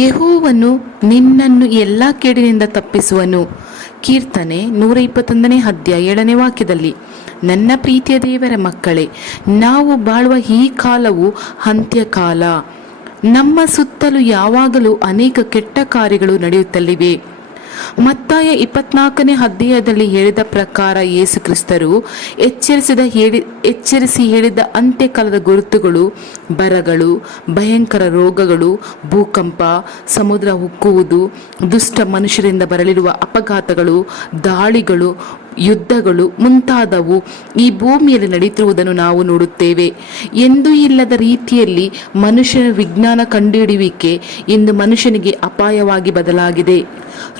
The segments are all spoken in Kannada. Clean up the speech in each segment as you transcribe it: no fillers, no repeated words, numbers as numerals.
ಯೆಹೋವನು ನಿನ್ನನ್ನು ಎಲ್ಲ ಕೇಡಿನಿಂದ ತಪ್ಪಿಸುವನು. ಕೀರ್ತನೆ 121 ಅಧ್ಯಾಯ 7ನೇ ವಾಕ್ಯದಲ್ಲಿ. ನನ್ನ ಪ್ರೀತಿಯ ದೇವರ ಮಕ್ಕಳೇ, ನಾವು ಬಾಳುವ ಈ ಕಾಲವು ಅಂತ್ಯಕಾಲ. ನಮ್ಮ ಸುತ್ತಲೂ ಯಾವಾಗಲೂ ಅನೇಕ ಕೆಟ್ಟ ಕಾರ್ಯಗಳು ನಡೆಯುತ್ತಲಿವೆ. ಮತ್ತಾಯ 24ನೇ ಅಧ್ಯಾಯದಲ್ಲಿ ಹೇಳಿದ ಪ್ರಕಾರ ಯೇಸು ಕ್ರಿಸ್ತರು ಎಚ್ಚರಿಸಿ ಹೇಳಿದ ಅಂತ್ಯಕಾಲದ ಗುರುತುಗಳು ಬರಗಳು, ಭಯಂಕರ ರೋಗಗಳು, ಭೂಕಂಪ, ಸಮುದ್ರ ಉಕ್ಕುವುದು, ದುಷ್ಟ ಮನುಷ್ಯರಿಂದ ಬರಲಿರುವ ಅಪಘಾತಗಳು, ದಾಳಿಗಳು, ಯುದ್ಧಗಳು ಮುಂತಾದವು ಈ ಭೂಮಿಯಲ್ಲಿ ನಡೆಯುತ್ತಿರುವುದನ್ನು ನಾವು ನೋಡುತ್ತೇವೆ. ಎಂದೂ ಇಲ್ಲದ ರೀತಿಯಲ್ಲಿ ಮನುಷ್ಯನ ವಿಜ್ಞಾನ ಕಂಡುಹಿಡಿಯುವಿಕೆ ಇಂದು ಮನುಷ್ಯನಿಗೆ ಅಪಾಯವಾಗಿ ಬದಲಾಗಿದೆ.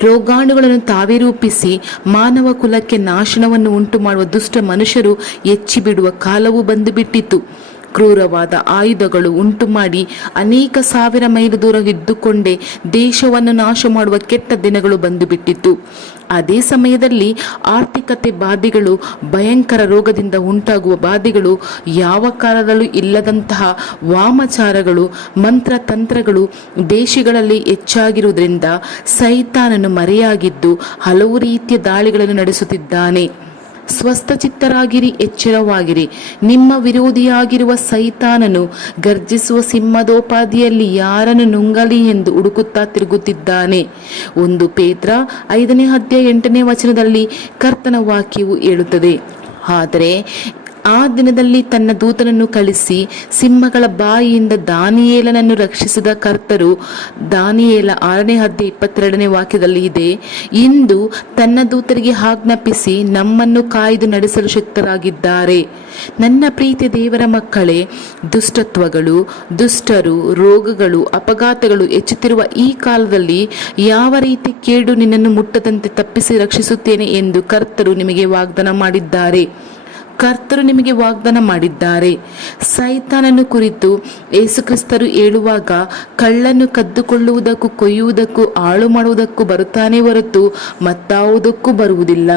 ರೋಗಾಣುಗಳನ್ನು ತಾವೇ ರೂಪಿಸಿ ಮಾನವ ಕುಲಕ್ಕೆ ನಾಶನವನ್ನು ಉಂಟು ಮಾಡುವ ದುಷ್ಟ ಮನುಷ್ಯರು ಹೆಚ್ಚಿಬಿಡುವ ಕಾಲವು ಬಂದು ಬಿಟ್ಟಿತು. ಕ್ರೂರವಾದ ಆಯುಧಗಳು ಉಂಟು ಮಾಡಿ ಅನೇಕ ಸಾವಿರ ಮೈಲು ದೂರ ಇದ್ದುಕೊಂಡೇ ದೇಶವನ್ನು ನಾಶ ಮಾಡುವ ಕೆಟ್ಟ ದಿನಗಳು ಬಂದು ಬಿಟ್ಟಿತ್ತು. ಅದೇ ಸಮಯದಲ್ಲಿ ಆರ್ಥಿಕತೆ ಬಾಧೆಗಳು, ಭಯಂಕರ ರೋಗದಿಂದ ಉಂಟಾಗುವ ಬಾಧೆಗಳು, ಯಾವ ಕಾಲದಲ್ಲೂ ಇಲ್ಲದಂತಹ ವಾಮಾಚಾರಗಳು, ಮಂತ್ರತಂತ್ರಗಳು ದೇಶಗಳಲ್ಲಿ ಹೆಚ್ಚಾಗಿರುವುದರಿಂದ ಸೈತಾನನು ಮರೆಯಾಗಿದ್ದು ಹಲವು ರೀತಿಯ ದಾಳಿಗಳನ್ನು ನಡೆಸುತ್ತಿದ್ದಾನೆ. ಸ್ವಸ್ಥಚಿತ್ತರಾಗಿರಿ, ಎಚ್ಚರವಾಗಿರಿ. ನಿಮ್ಮ ವಿರೋಧಿಯಾಗಿರುವ ಸೈತಾನನು ಗರ್ಜಿಸುವ ಸಿಂಹದೋಪಾದಿಯಲ್ಲಿ ಯಾರನ್ನು ನುಂಗಲಿ ಎಂದು ಹುಡುಕುತ್ತಾ ತಿರುಗುತ್ತಿದ್ದಾನೆ. 1 ಪೇತ್ರ 5ನೇ ಅಧ್ಯಾಯ 8ನೇ ವಚನದಲ್ಲಿ ಕರ್ತನ ವಾಕ್ಯವು ಹೇಳುತ್ತದೆ. ಆದರೆ ಆ ದಿನದಲ್ಲಿ ತನ್ನ ದೂತನನ್ನು ಕಳಿಸಿ ಸಿಂಹಗಳ ಬಾಯಿಯಿಂದ ದಾನಿಯೇಲನನ್ನು ರಕ್ಷಿಸಿದ ಕರ್ತರು, ದಾನಿಯೇಲ 6ನೇ ಅಧ್ಯಾಯ 22ನೇ ವಾಕ್ಯದಲ್ಲಿ ಇದೆ, ಇಂದು ತನ್ನ ದೂತರಿಗೆ ಆಜ್ಞಾಪಿಸಿ ನಮ್ಮನ್ನು ಕಾಯ್ದು ನಡೆಸಲು ಶಕ್ತರಾಗಿದ್ದಾರೆ. ನನ್ನ ಪ್ರೀತಿಯ ದೇವರ ಮಕ್ಕಳೇ, ದುಷ್ಟತ್ವಗಳು, ದುಷ್ಟರು, ರೋಗಗಳು, ಅಪಘಾತಗಳು ಹೆಚ್ಚುತ್ತಿರುವ ಈ ಕಾಲದಲ್ಲಿ ಯಾವ ರೀತಿ ಕೇಡು ನಿನ್ನನ್ನು ಮುಟ್ಟದಂತೆ ತಪ್ಪಿಸಿ ರಕ್ಷಿಸುತ್ತೇನೆ ಎಂದು ಕರ್ತರು ನಿಮಗೆ ವಾಗ್ದಾನ ಮಾಡಿದ್ದಾರೆ. ಸೈತಾನನ್ನು ಕುರಿತು ಯೇಸುಕ್ರಿಸ್ತರು ಹೇಳುವಾಗ, ಕಳ್ಳನ್ನು ಕದ್ದುಕೊಳ್ಳುವುದಕ್ಕೂ ಕೊಯ್ಯುವುದಕ್ಕೂ ಹಾಳು ಮಾಡುವುದಕ್ಕೂ ಬರುತ್ತಾನೆ ಹೊರತು ಮತ್ತಾವುದಕ್ಕೂ ಬರುವುದಿಲ್ಲ.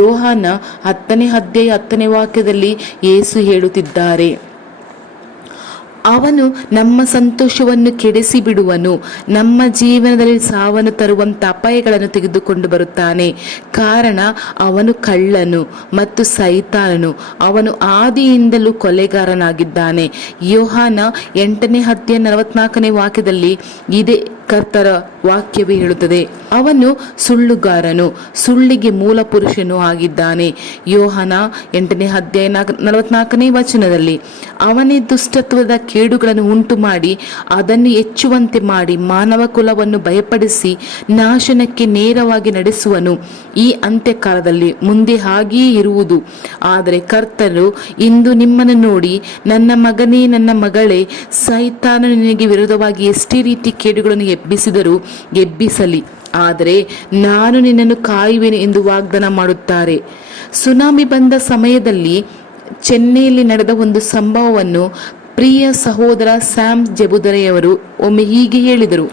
ಯೋಹಾನ 10ನೇ ಅಧ್ಯಾಯ 10ನೇ ವಾಕ್ಯದಲ್ಲಿ ಯೇಸು ಹೇಳುತ್ತಿದ್ದಾರೆ. ಅವನು ನಮ್ಮ ಸಂತೋಷವನ್ನು ಕೆಡಿಸಿ ಬಿಡುವನು. ನಮ್ಮ ಜೀವನದಲ್ಲಿ ಸಾವನ್ನು ತರುವಂತ ಅಪಾಯಗಳನ್ನು ತೆಗೆದುಕೊಂಡು ಬರುತ್ತಾನೆ. ಕಾರಣ ಅವನು ಕಳ್ಳನು ಮತ್ತು ಸೈತಾನನು. ಅವನು ಆದಿಯಿಂದಲೂ ಕೊಲೆಗಾರನಾಗಿದ್ದಾನೆ. ಯೋಹಾನ 8ನೇ ಅಧ್ಯಾಯ 44ನೇ ವಾಕ್ಯದಲ್ಲಿ ಇದೇ ಕರ್ತರ ವಾಕ್ಯವೇ ಹೇಳುತ್ತದೆ. ಅವನು ಸುಳ್ಳುಗಾರನು, ಸುಳ್ಳಿಗೆ ಮೂಲ ಪುರುಷನು ಆಗಿದ್ದಾನೆ. ಯೋಹಾನ 8ನೇ ಅಧ್ಯಾಯ 44ನೇ ವಚನದಲ್ಲಿ ಅವನೇ ದುಷ್ಟತ್ವದ ಕೇಡುಗಳನ್ನು ಉಂಟು ಮಾಡಿ ಅದನ್ನು ಹೆಚ್ಚುವಂತೆ ಮಾಡಿ ಮಾನವ ಕುಲವನ್ನು ಭಯಪಡಿಸಿ ನಾಶನಕ್ಕೆ ನೇರವಾಗಿ ನಡೆಸುವನು. ಈ ಅಂತ್ಯಕಾಲದಲ್ಲಿ ಮುಂದೆ ಹಾಗೆಯೇ ಇರುವುದು. ಆದರೆ ಕರ್ತರು ಇಂದು ನಿಮ್ಮನ್ನು ನೋಡಿ, ನನ್ನ ಮಗನೇ, ನನ್ನ ಮಗಳೇ, ಸೈತಾನನು ನಿನಗೆ ವಿರೋಧವಾಗಿ ಎಷ್ಟೇ ರೀತಿ ಕೇಡುಗಳನ್ನು ಎಬ್ಬಿಸಿದರೂ ಎಬ್ಬಿಸಲಿ, ಆದರೆ ನಾನು ನಿನ್ನನ್ನು ಕಾಯುವೆನು ಎಂದು ವಾಗ್ದಾನ ಮಾಡುತ್ತಾರೆ. ಸುನಾಮಿ ಬಂದ ಸಮಯದಲ್ಲಿ ಚೆನ್ನೈಯಲ್ಲಿ ನಡೆದ ಒಂದು ಸಂಭವವನ್ನು ಪ್ರಿಯ ಸಹೋದರ ಸ್ಯಾಮ್ ಜೆಬುದರೆಯವರು ಒಮ್ಮೆ ಹೀಗೆ ಹೇಳಿದರು.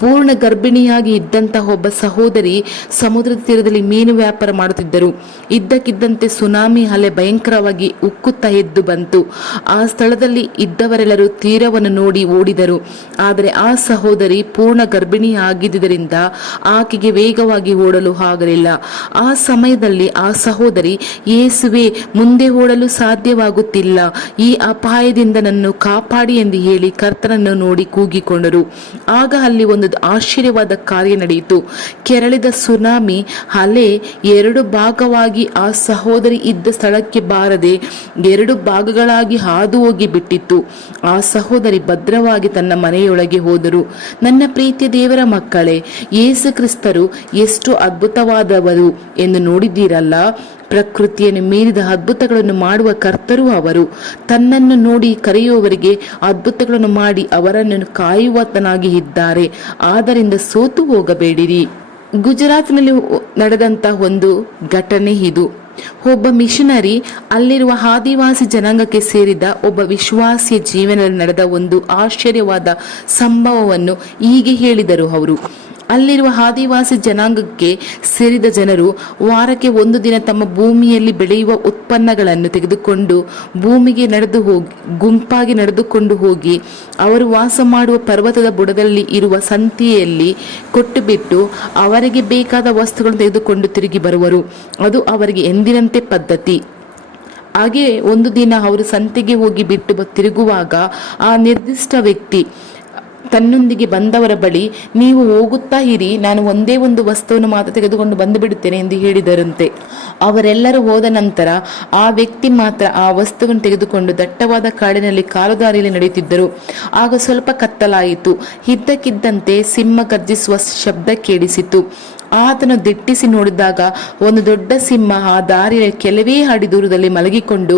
ಪೂರ್ಣ ಗರ್ಭಿಣಿಯಾಗಿ ಇದ್ದಂತಹ ಒಬ್ಬ ಸಹೋದರಿ ಸಮುದ್ರದ ತೀರದಲ್ಲಿ ಮೀನು ವ್ಯಾಪಾರ ಮಾಡುತ್ತಿದ್ದರು. ಇದ್ದಕ್ಕಿದ್ದಂತೆ ಸುನಾಮಿ ಅಲೆ ಭಯಂಕರವಾಗಿ ಉಕ್ಕುತ್ತಾ ಎದ್ದು ಬಂತು. ಆ ಸ್ಥಳದಲ್ಲಿ ಇದ್ದವರೆಲ್ಲರೂ ತೀರವನ್ನು ನೋಡಿ ಓಡಿದರು. ಆದರೆ ಆ ಸಹೋದರಿ ಪೂರ್ಣ ಗರ್ಭಿಣಿ ಆಗಿದ್ದರಿಂದ ಆಕೆಗೆ ವೇಗವಾಗಿ ಓಡಲು ಆಗಲಿಲ್ಲ. ಆ ಸಮಯದಲ್ಲಿ ಆ ಸಹೋದರಿ, ಯೇಸುವೆ, ಮುಂದೆ ಓಡಲು ಸಾಧ್ಯವಾಗುತ್ತಿಲ್ಲ, ಈ ಅಪಾಯದಿಂದ ನನ್ನ ಕಾಪಾಡಿ ಎಂದು ಹೇಳಿ ಕರ್ತನನ್ನು ನೋಡಿ ಕೂಗಿಕೊಂಡರು. ಆಗ ಅಲ್ಲಿ ಒಂದು ಆಶ್ಚರ್ಯವಾದ ಕಾರ್ಯ ನಡೆಯಿತು. ಕೆರಳಿದ ಸುನಾಮಿ ಅಲೆ 2 ಭಾಗವಾಗಿ ಆ ಸಹೋದರಿ ಇದ್ದ ಸ್ಥಳಕ್ಕೆ ಬಾರದೆ 2 ಭಾಗಗಳಾಗಿ ಹಾದು ಹೋಗಿ ಬಿಟ್ಟಿತ್ತು. ಆ ಸಹೋದರಿ ಭದ್ರವಾಗಿ ತನ್ನ ಮನೆಯೊಳಗೆ ಹೋದರು. ನನ್ನ ಪ್ರೀತಿಯ ದೇವರ ಮಕ್ಕಳೇ, ಯೇಸು ಕ್ರಿಸ್ತರು ಎಷ್ಟು ಅದ್ಭುತವಾದವರು ಎಂದು ನೋಡಿದ್ದೀರಲ್ಲ. ಪ್ರಕೃತಿಯನ್ನು ಮೀರಿದ ಅದ್ಭುತಗಳನ್ನು ಮಾಡುವ ಕರ್ತರು ಅವರು. ತನ್ನನ್ನು ನೋಡಿ ಕರೆಯುವವರಿಗೆ ಅದ್ಭುತಗಳನ್ನು ಮಾಡಿ ಅವರನ್ನು ಕಾಯುವತನಾಗಿ ಇದ್ದಾರೆ. ಆದ್ದರಿಂದ ಸೋತು ಹೋಗಬೇಡಿರಿ. ಗುಜರಾತ್ನಲ್ಲಿ ನಡೆದಂತ ಒಂದು ಘಟನೆ ಇದು. ಒಬ್ಬ ಮಿಷನರಿ ಅಲ್ಲಿರುವ ಆದಿವಾಸಿ ಜನಾಂಗಕ್ಕೆ ಸೇರಿದ ಒಬ್ಬ ವಿಶ್ವಾಸಿಯ ಜೀವನದಲ್ಲಿ ನಡೆದ ಒಂದು ಆಶ್ಚರ್ಯವಾದ ಸಂಭವವನ್ನು ಹೀಗೆ ಹೇಳಿದರು ಅವರು. ಅಲ್ಲಿರುವ ಆದಿವಾಸಿ ಜನಾಂಗಕ್ಕೆ ಸೇರಿದ ಜನರು ವಾರಕ್ಕೆ ಒಂದು ದಿನ ತಮ್ಮ ಭೂಮಿಯಲ್ಲಿ ಬೆಳೆಯುವ ಉತ್ಪನ್ನಗಳನ್ನು ತೆಗೆದುಕೊಂಡು ಭೂಮಿಗೆ ಗುಂಪಾಗಿ ನಡೆದುಕೊಂಡು ಹೋಗಿ ಅವರು ವಾಸ ಮಾಡುವ ಪರ್ವತದ ಬುಡದಲ್ಲಿ ಇರುವ ಸಂತೆಯಲ್ಲಿ ಕೊಟ್ಟು ಬಿಟ್ಟು ಅವರಿಗೆ ಬೇಕಾದ ವಸ್ತುಗಳನ್ನು ತೆಗೆದುಕೊಂಡು ತಿರುಗಿ ಬರುವರು. ಅದು ಅವರಿಗೆ ಎಂದಿನಂತೆ ಪದ್ಧತಿ. ಹಾಗೆ ಒಂದು ದಿನ ಅವರು ಸಂತೆಗೆ ಹೋಗಿ ಬಿಟ್ಟು ತಿರುಗುವಾಗ ಆ ನಿರ್ದಿಷ್ಟ ವ್ಯಕ್ತಿ ತನ್ನೊಂದಿಗೆ ಬಂದವರ ಬಳಿ, ನೀವು ಹೋಗುತ್ತಾ ಇರಿ, ನಾನು ಒಂದೇ ಒಂದು ವಸ್ತುವನ್ನು ಮಾತ್ರ ತೆಗೆದುಕೊಂಡು ಬಂದು ಬಿಡುತ್ತೇನೆ ಎಂದು ಹೇಳಿದರಂತೆ. ಅವರೆಲ್ಲರೂ ಹೋದ ನಂತರ ಆ ವ್ಯಕ್ತಿ ಮಾತ್ರ ಆ ವಸ್ತುವನ್ನು ತೆಗೆದುಕೊಂಡು ದಟ್ಟವಾದ ಕಾಡಿನಲ್ಲಿ ಕಾಲುದಾರಿಯಲ್ಲಿ ನಡೆಯುತ್ತಿದ್ದರು. ಆಗ ಸ್ವಲ್ಪ ಕತ್ತಲಾಯಿತು. ಇದ್ದಕ್ಕಿದ್ದಂತೆ ಸಿಂಹ ಗರ್ಜಿಸುವ ಶಬ್ದ ಕೇಳಿಸಿತು. ಆತನು ದಿಟ್ಟಿಸಿ ನೋಡಿದಾಗ ಒಂದು ದೊಡ್ಡ ಸಿಂಹ ಆ ದಾರಿಯ ಕೆಲವೇ ಅಡಿ ದೂರದಲ್ಲಿ ಮಲಗಿಕೊಂಡು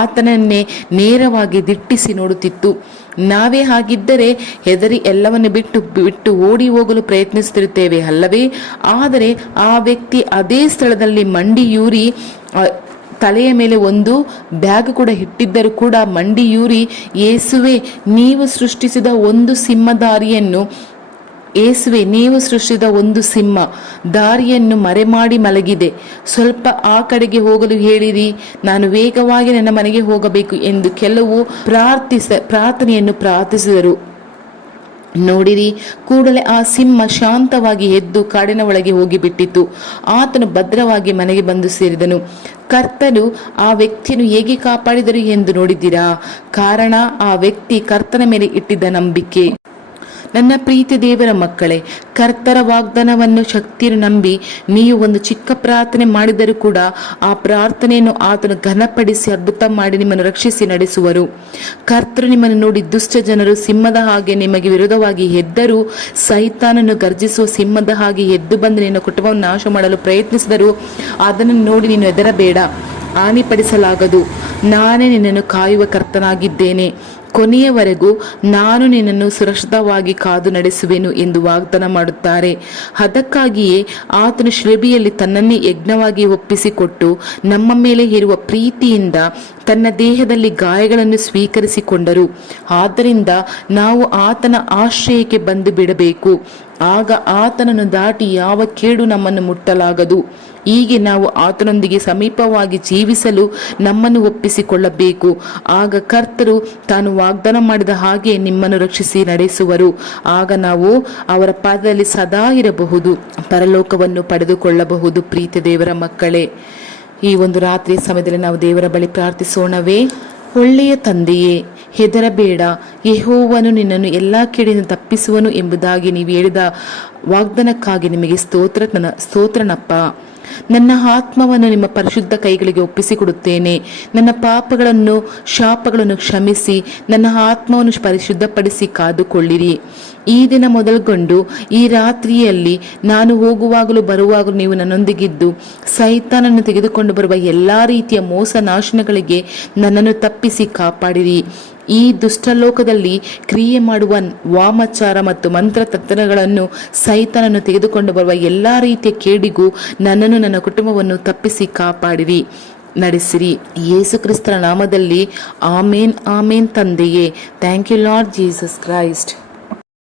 ಆತನನ್ನೇ ನೇರವಾಗಿ ದಿಟ್ಟಿಸಿ ನೋಡುತ್ತಿತ್ತು. ನಾವೇ ಹಾಗಿದ್ದರೆ ಹೆದರಿ ಎಲ್ಲವನ್ನು ಬಿಟ್ಟು ಓಡಿ ಹೋಗಲು ಪ್ರಯತ್ನಿಸುತ್ತಿರುತ್ತೇವೆ ಅಲ್ಲವೇ? ಆದರೆ ಆ ವ್ಯಕ್ತಿ ಅದೇ ಸ್ಥಳದಲ್ಲಿ ಮಂಡಿಯೂರಿ ತಲೆಯ ಮೇಲೆ ಒಂದು ಬ್ಯಾಗ್ ಕೂಡ ಇಟ್ಟಿದ್ದರೂ ಕೂಡ ಮಂಡಿಯೂರಿ, ಯೇಸುವೆ ನೀವು ಸೃಷ್ಟಿಸಿದ ಒಂದು ಸಿಂಹ ದಾರಿಯನ್ನು ಮರೆಮಾಡಿ ಮಲಗಿದೆ, ಸ್ವಲ್ಪ ಆ ಕಡೆಗೆ ಹೋಗಲು ಹೇಳಿರಿ, ನಾನು ವೇಗವಾಗಿ ನನ್ನ ಮನೆಗೆ ಹೋಗಬೇಕು ಎಂದು ಕೆಲವು ಪ್ರಾರ್ಥನೆಯನ್ನು ಪ್ರಾರ್ಥಿಸಿದರು. ನೋಡಿರಿ, ಕೂಡಲೇ ಆ ಸಿಂಹ ಶಾಂತವಾಗಿ ಎದ್ದು ಕಾಡಿನ ಒಳಗೆ ಹೋಗಿಬಿಟ್ಟಿತು. ಆತನು ಭದ್ರವಾಗಿ ಮನೆಗೆ ಬಂದು ಸೇರಿದನು. ಕರ್ತನು ಆ ವ್ಯಕ್ತಿಯನ್ನು ಹೇಗೆ ಕಾಪಾಡಿದರು ಎಂದು ನೋಡಿದ್ದೀರಾ? ಕಾರಣ ಆ ವ್ಯಕ್ತಿ ಕರ್ತನ ಮೇಲೆ ಇಟ್ಟಿದ್ದ ನಂಬಿಕೆ. ನನ್ನ ಪ್ರೀತಿ ದೇವರ ಮಕ್ಕಳೇ, ಕರ್ತರ ವಾಗ್ದಾನವನ್ನು ಶಕ್ತಿಯನ್ನು ನಂಬಿ ನೀವು ಒಂದು ಚಿಕ್ಕ ಪ್ರಾರ್ಥನೆ ಮಾಡಿದರೂ ಕೂಡ ಆ ಪ್ರಾರ್ಥನೆಯನ್ನು ಆತನು ಘನಪಡಿಸಿ ಅದ್ಭುತ ಮಾಡಿ ನಿಮ್ಮನ್ನು ರಕ್ಷಿಸಿ ನಡೆಸುವರು. ಕರ್ತರು ನಿಮ್ಮನ್ನು ನೋಡಿ ದುಷ್ಟ ಜನರು ಸಿಂಹದ ಹಾಗೆ ನಿಮಗೆ ವಿರೋಧವಾಗಿ ಎದ್ದರೂ, ಸೈತಾನನ್ನು ಗರ್ಜಿಸುವ ಸಿಂಹದ ಹಾಗೆ ಎದ್ದು ಬಂದು ನಿನ್ನ ಕುಟುಂಬವನ್ನು ನಾಶ ಮಾಡಲು ಪ್ರಯತ್ನಿಸಿದರು. ಅದನ್ನು ನೋಡಿ ನೀನು ಹೆದರಬೇಡ, ಹಾನಿಪಡಿಸಲಾಗದು. ನಾನೇ ನಿನ್ನನ್ನು ಕಾಯುವ ಕರ್ತನಾಗಿದ್ದೇನೆ. ಕೊನೆಯವರೆಗೂ ನಾನು ನಿನ್ನನ್ನು ಸುರಕ್ಷಿತವಾಗಿ ಕಾದು ನಡೆಸುವೆನು ಎಂದು ವಾಗ್ದಾನ ಮಾಡುತ್ತಾರೆ. ಅದಕ್ಕಾಗಿಯೇ ಆತನು ಶಿಲುಬೆಯಲ್ಲಿ ತನ್ನನ್ನೇ ಯಜ್ಞವಾಗಿ ಒಪ್ಪಿಸಿಕೊಟ್ಟು ನಮ್ಮ ಮೇಲೆ ಇರುವ ಪ್ರೀತಿಯಿಂದ ತನ್ನ ದೇಹದಲ್ಲಿ ಗಾಯಗಳನ್ನು ಸ್ವೀಕರಿಸಿಕೊಂಡರು. ಆದ್ದರಿಂದ ನಾವು ಆತನ ಆಶ್ರಯಕ್ಕೆ ಬಂದು ಬಿಡಬೇಕು. ಆಗ ಆತನನ್ನು ದಾಟಿ ಯಾವ ಕೇಡು ನಮ್ಮನ್ನು ಮುಟ್ಟಲಾಗದು. ಹೀಗೆ ನಾವು ಆತನೊಂದಿಗೆ ಸಮೀಪವಾಗಿ ಜೀವಿಸಲು ನಮ್ಮನ್ನು ಒಪ್ಪಿಸಿಕೊಳ್ಳಬೇಕು. ಆಗ ಕರ್ತರು ತಾನು ವಾಗ್ದಾನ ಮಾಡಿದ ಹಾಗೆ ನಿಮ್ಮನ್ನು ರಕ್ಷಿಸಿ ನಡೆಸುವರು. ಆಗ ನಾವು ಅವರ ಪಾದದಲ್ಲಿ ಸದಾ ಇರಬಹುದು, ಪರಲೋಕವನ್ನು ಪಡೆದುಕೊಳ್ಳಬಹುದು. ಪ್ರೀತಿ ದೇವರ ಮಕ್ಕಳೇ, ಈ ಒಂದು ರಾತ್ರಿ ಸಮಯದಲ್ಲಿ ನಾವು ದೇವರ ಬಳಿ ಪ್ರಾರ್ಥಿಸೋಣವೇ? ಒಳ್ಳೆಯ ತಂದೆಯೇ, ಹೆದರಬೇಡ, ಯೆಹೋವನು ನಿನ್ನನ್ನು ಎಲ್ಲಾ ಕೇಡಿನಿಂದ ತಪ್ಪಿಸುವನು ಎಂಬುದಾಗಿ ನೀವು ಹೇಳಿದ ವಾಗ್ದಾನಕ್ಕಾಗಿ ನಿಮಗೆ ಸ್ತೋತ್ರನಪ್ಪ. ನನ್ನ ಆತ್ಮವನ್ನು ನಿಮ್ಮ ಪರಿಶುದ್ಧ ಕೈಗಳಿಗೆ ಒಪ್ಪಿಸಿಕೊಡುತ್ತೇನೆ. ನನ್ನ ಪಾಪಗಳನ್ನು ಶಾಪಗಳನ್ನು ಕ್ಷಮಿಸಿ ನನ್ನ ಆತ್ಮವನ್ನು ಪರಿಶುದ್ಧಪಡಿಸಿ ಕಾದುಕೊಳ್ಳಿರಿ. ಈ ದಿನ ಮೊದಲುಗೊಂಡು ಈ ರಾತ್ರಿಯಲ್ಲಿ ನಾನು ಹೋಗುವಾಗಲೂ ಬರುವಾಗಲೂ ನೀವು ನನ್ನೊಂದಿಗಿದ್ದು ಸೈತಾನನ್ನು ತೆಗೆದುಕೊಂಡು ಬರುವ ಎಲ್ಲಾ ರೀತಿಯ ಮೋಸ ನಾಶನಗಳಿಗೆ ನನ್ನನ್ನು ತಪ್ಪಿಸಿ ಕಾಪಾಡಿರಿ. ಈ ದುಷ್ಟಲೋಕದಲ್ಲಿ ಕ್ರಿಯೆ ಮಾಡುವ ವಾಮಾಚಾರ ಮತ್ತು ಮಂತ್ರತಂತ್ರಗಳನ್ನು, ಸೈತಾನನ್ನು ತೆಗೆದುಕೊಂಡು ಬರುವ ಎಲ್ಲಾ ರೀತಿಯ ಕೇಡಿಗೂ ನನ್ನನ್ನು ನನ್ನ ಕುಟುಂಬವನ್ನು ತಪ್ಪಿಸಿ ಕಾಪಾಡಿರಿ, ನಡೆಸಿರಿ. ಯೇಸು ಕ್ರಿಸ್ತರ ನಾಮದಲ್ಲಿ ಆಮೇನ್, ಆಮೇನ್ ತಂದೆಯೇ. Thank you Lord Jesus Christ.